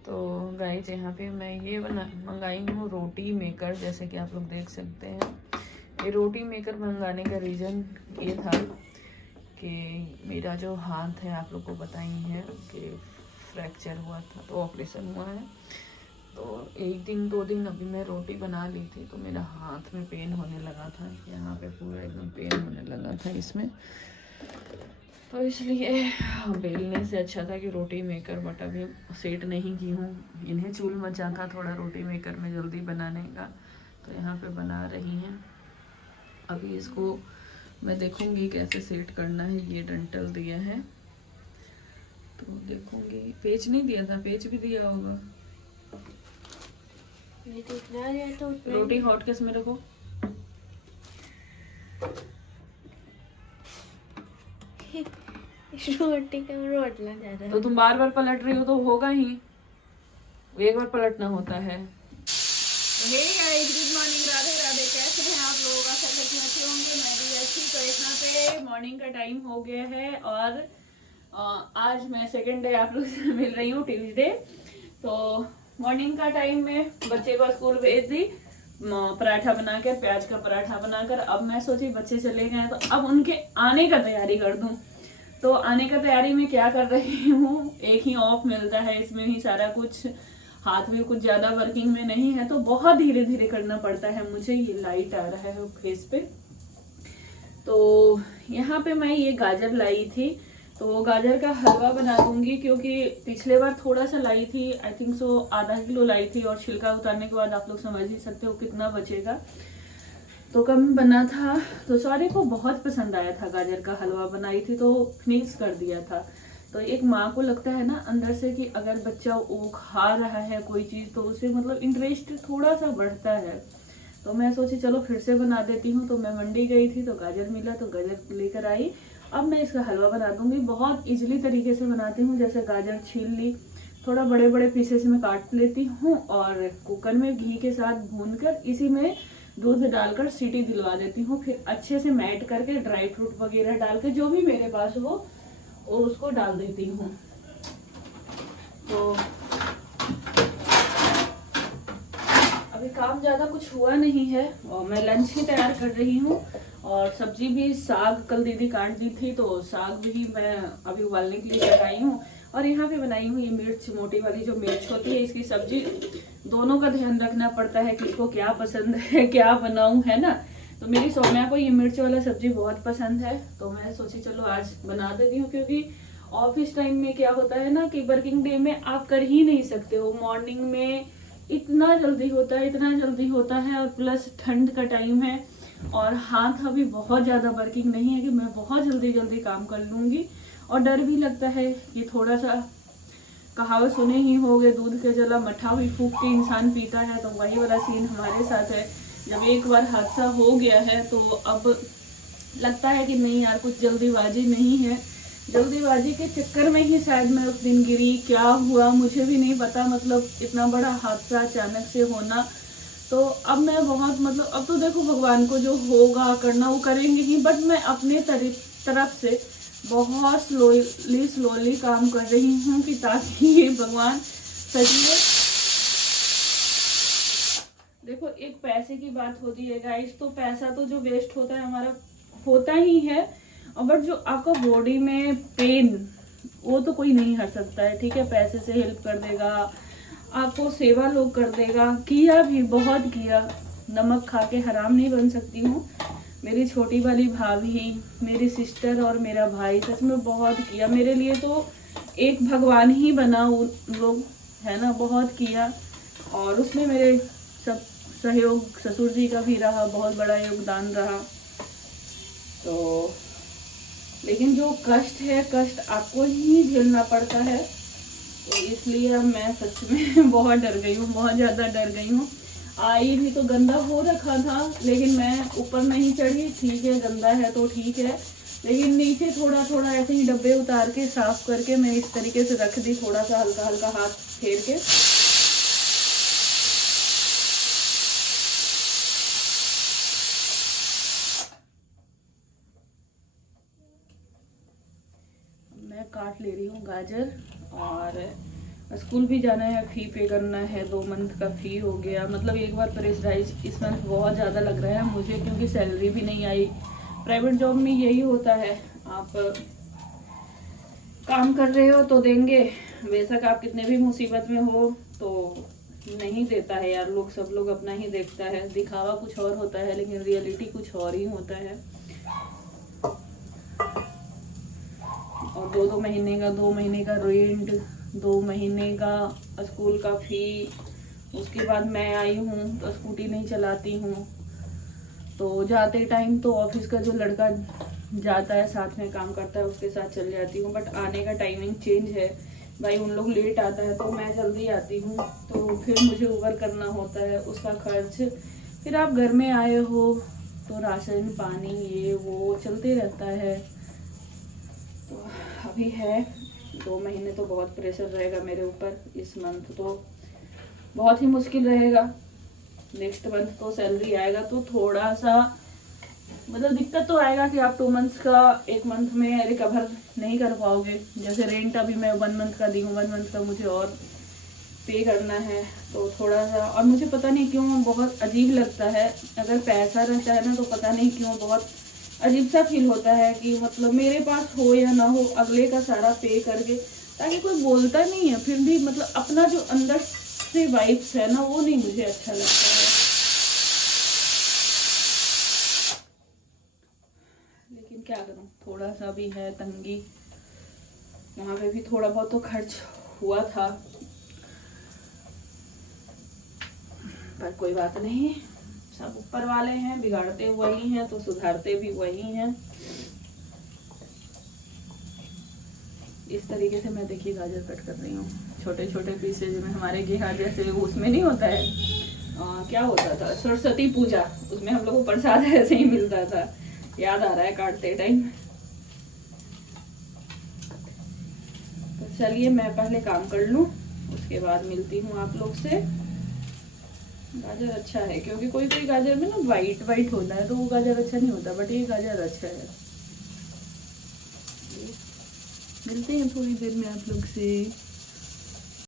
तो गाइस यहाँ पे मैं ये मंगाई हूँ रोटी मेकर, जैसे कि आप लोग देख सकते हैं। ये रोटी मेकर मंगाने का रीज़न ये था कि मेरा जो हाथ है, आप लोग को पता ही है कि फ्रैक्चर हुआ था, तो ऑपरेशन हुआ है। तो 1 दिन 2 दिन अभी मैं रोटी बना ली थी तो मेरा हाथ में पेन होने लगा था, यहाँ पे पूरा एकदम पेन होने लगा था इसमें। तो इसलिए बेलने से अच्छा था कि रोटी मेकर, बट अभी सेट नहीं की हूँ। इन्हें चूल मचा था थोड़ा रोटी मेकर में जल्दी बनाने का, तो यहाँ पे बना रही हैं। अभी इसको मैं देखूँगी कैसे सेट करना है। ये डंटल दिया है तो देखूँगी। पेच नहीं दिया था, पेच भी दिया होगा। तो रोटी हॉटकेस में रखो। रोटी का रोटला जा रहा है। तो तुम बार बार पलट रही हो तो होगा ही, एक बार पलटना होता है। Hey guys, good morning, Radhe Radhe. कैसे हैं आप लोग? आशा करती हूँ अच्छे होंगे, मैं भी अच्छी। तो यहाँ पे मॉर्निंग का टाइम हो गया है और आज मैं सेकंड डे आप लोग से मिल रही हूँ, ट्यूसडे। तो मॉर्निंग का टाइम में बच्चे को स्कूल भेज दी, पराठा बनाकर, प्याज का पराठा बनाकर। अब मैं सोची बच्चे चले गए तो अब उनके आने का तैयारी कर दूं। तो आने का तैयारी में क्या कर रही हूँ, एक ही ऑफ मिलता है, इसमें ही सारा कुछ, हाथ भी कुछ ज्यादा वर्किंग में नहीं है, तो बहुत धीरे धीरे करना पड़ता है मुझे। ये लाइट आ रहा है फेस पे। तो यहाँ पे मैं ये गाजर लाई थी, तो गाजर का हलवा बना दूंगी, क्योंकि पिछले बार थोड़ा सा लाई थी, आई थिंक सो आधा किलो लाई थी, और छिलका उतारने के बाद आप लोग समझ ही सकते हो कितना बचेगा। तो कम बना था, तो सारे को बहुत पसंद आया था। गाजर का हलवा बनाई थी तो फिनिश कर दिया था। तो एक माँ को लगता है ना अंदर से कि अगर बच्चा वो खा रहा है कोई चीज़ तो उसे मतलब इंटरेस्ट थोड़ा सा बढ़ता है। तो मैं सोची चलो फिर से बना देती हूँ। तो मैं मंडी गई थी तो गाजर मिला तो गाजर लेकर आई। अब मैं इसका हलवा बना दूंगी। बहुत इजीली तरीके से बनाती हूँ। जैसे गाजर छील ली, थोड़ा बड़े बड़े पीसेस में काट लेती हूँ और कुकर में घी के साथ भूनकर इसी में दूध डालकर सीटी दिलवा देती हूँ। फिर अच्छे से मैट करके ड्राई फ्रूट वगैरह डाल के जो भी मेरे पास हो और उसको डाल देती हूँ। तो अभी काम ज़्यादा कुछ हुआ नहीं है और मैं लंच ही तैयार कर रही हूँ। और सब्जी भी, साग कल दीदी काट दी थी तो साग भी मैं अभी उबालने के लिए लगाई हूँ। और यहाँ पे बनाई हूँ ये मिर्च, मोटी वाली जो मिर्च होती है, इसकी सब्जी। दोनों का ध्यान रखना पड़ता है किसको क्या पसंद है, क्या बनाऊँ, है ना। तो मेरी सौम्या को ये मिर्च वाला सब्जी बहुत पसंद है, तो मैं सोची चलो आज बना देती हूँ। क्योंकि ऑफिस टाइम में क्या होता है ना कि वर्किंग डे में आप कर ही नहीं सकते हो। मॉर्निंग में इतना जल्दी होता है, इतना जल्दी होता है, और प्लस ठंड का टाइम है और हाथ अभी बहुत ज़्यादा वर्किंग नहीं है कि मैं बहुत जल्दी जल्दी काम कर लूँगी। और डर भी लगता है कि थोड़ा सा, कहावत सुने ही होगे, दूध के जला मट्ठा हुई फूंक के इंसान पीता है। तो वही वाला सीन हमारे साथ है। जब एक बार हादसा हो गया है तो अब लगता है कि नहीं यार, कुछ जल्दीबाजी नहीं है। जल्दीबाजी के चक्कर में ही शायद मैं उस दिन गिरी, क्या हुआ मुझे भी नहीं पता। मतलब इतना बड़ा हादसा अचानक से होना। तो अब मैं बहुत मतलब, अब तो देखो भगवान को जो होगा करना वो करेंगे ही, बट मैं अपने तरफ से बहुत स्लोली काम कर रही हूँ कि ताकि ये भगवान सच में। देखो एक पैसे की बात होती है गाइस, तो पैसा तो जो वेस्ट होता है हमारा होता ही है, और बट जो आपका बॉडी में पेन, वो तो कोई नहीं हट सकता है। ठीक है, पैसे से हेल्प कर देगा, आपको सेवा लोग कर देगा, किया भी बहुत किया। नमक खा के हराम नहीं बन सकती हूँ। मेरी छोटी वाली भाभी, मेरी सिस्टर और मेरा भाई, सच में बहुत किया मेरे लिए। तो एक भगवान ही बना उन लोग, है ना, बहुत किया। और उसमें मेरे सब सहयोग ससुर जी का भी रहा, बहुत बड़ा योगदान रहा। तो लेकिन जो कष्ट है, कष्ट आपको ही झेलना पड़ता है। तो इसलिए अब मैं सच में बहुत डर गई हूँ, बहुत ज़्यादा डर गई हूँ। आई भी तो गंदा हो रखा था, लेकिन मैं ऊपर नहीं चढ़ी। ठीक है, गंदा है तो ठीक है, लेकिन नीचे थोड़ा थोड़ा ऐसे ही डब्बे उतार के साफ करके मैं इस तरीके से रख दी, थोड़ा सा हल्का हल्का हाथ फेर के। मैं काट ले रही हूँ गाजर, और स्कूल भी जाना है, फ़ी पे करना है, 2 मंथ का फ़ी हो गया। मतलब एक बार प्रेशराइज इस मंथ बहुत ज़्यादा लग रहा है मुझे, क्योंकि सैलरी भी नहीं आई। प्राइवेट जॉब में यही होता है, आप काम कर रहे हो तो देंगे, बेशक आप कितने भी मुसीबत में हो तो नहीं देता है यार लोग, सब लोग अपना ही देखता है। दिखावा कुछ और होता है लेकिन रियलिटी कुछ और ही होता है। और 2 महीने का रेंट, 2 महीने का स्कूल का फ़ी, उसके बाद मैं आई हूँ तो स्कूटी नहीं चलाती हूँ, तो जाते टाइम तो ऑफिस का जो लड़का जाता है साथ में काम करता है उसके साथ चल जाती हूँ, बट आने का टाइमिंग चेंज है भाई। उन लोग लेट आता है तो मैं जल्दी आती हूँ, तो फिर मुझे उबर करना होता है, उसका खर्च, फिर आप घर में आए हो तो राशन पानी ये वो चलते रहता है। तो अभी है 2 महीने तो बहुत प्रेशर रहेगा मेरे ऊपर। इस मंथ तो बहुत ही मुश्किल रहेगा, नेक्स्ट मंथ तो सैलरी आएगा तो थोड़ा सा मतलब दिक्कत तो आएगा कि आप 2 मंथ्स का 1 मंथ में रिकवर नहीं कर पाओगे। जैसे रेंट अभी मैं 1 मंथ का दी हूँ, 1 मंथ का मुझे और पे करना है, तो थोड़ा सा। और मुझे पता नहीं क्यों बहुत अजीब लगता है, अगर पैसा रहता है ना तो पता नहीं क्यों बहुत अजीब सा फील होता है कि मतलब मेरे पास हो या ना हो, अगले का सारा पे करके, ताकि कोई बोलता नहीं है फिर भी मतलब अपना जो अंदर से वाइब्स है ना वो नहीं मुझे अच्छा लगता है। लेकिन क्या करूं, थोड़ा सा भी है तंगी, वहाँ पे भी थोड़ा बहुत तो खर्च हुआ था, पर कोई बात नहीं, सब ऊपर वाले हैं, बिगाड़ते वही हैं तो सुधारते भी वही हैं। इस तरीके से मैं देखिए गाजर कट कर रही हूँ, छोटे छोटे पीसेज में। हमारे यहाँ जैसे उसमें नहीं होता है क्या होता था, सरस्वती पूजा, उसमें हम लोग को प्रसाद ऐसे ही मिलता था, याद आ रहा है काटते टाइम। तो चलिए मैं पहले काम कर लूँ, उसके बाद मिलती हूँ आप लोग से। गाजर अच्छा है क्योंकि कोई कोई गाजर में ना वाइट वाइट होता है तो वो गाजर अच्छा नहीं होता, बट ये गाजर अच्छा है। मिलते हैं थोड़ी देर में आप लोग से।